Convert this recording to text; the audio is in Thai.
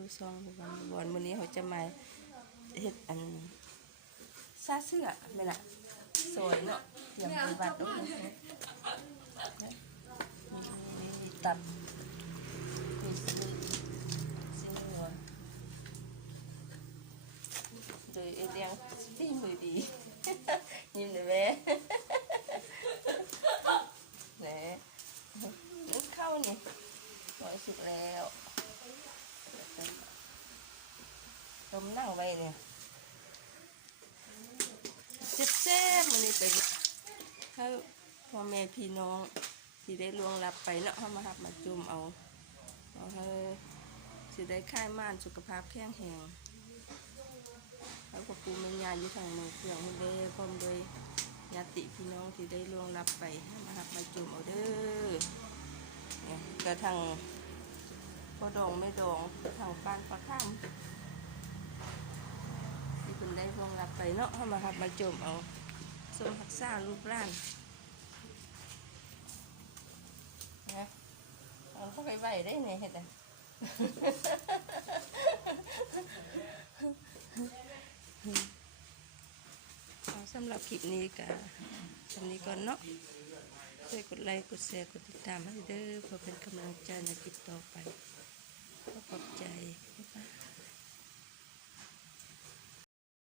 สู่ซองวันมื้อนี้เขาจะมาเฮ็ดอันซาเสื้อแม่ล่ะสวยเนาะเตรียมไปบัดเอามีตับมีซีนัวโดยเลี้ยงที่มือดียิ้มเลยแม่แหน่นึกเข้านี่น้อยสุดแล้วลมนั่งไว้เนี่ยแซ่บๆมันนี่ไปให้พ่อแม่พี่น้องที่ได้ล่วงลับไปเนาะเขามาหับมาจุ่มเอาให้สิได้ค่ายม่านสุขภาพแข็งแรงแล้วก็ปูเมียาอยู่ทางมือเครื่องให้ได้พร้อมด้วยญาติพี่น้องที่ได้ล่วงลับไปให้มาหับมาจุ่มเอาเด้อเนี่ยกระทั่งพอดองไม่ดองทางบ้านปลาข้ามที่เป็นได้ล่วงลับไปเนาะให้มาหับมาจุ่มเอาสมหักษาลูกหลานนะมันก็ไปได้เนี่ยเห็ดอ่ะสำหรับคลิปนี้ก็สำนี้ก่อนเนาะช่วยกดไลค์กดแชร์กดติดตามให้เด้อเพื่อเป็นกำลังใจในคลิปต่อไปขอบใจ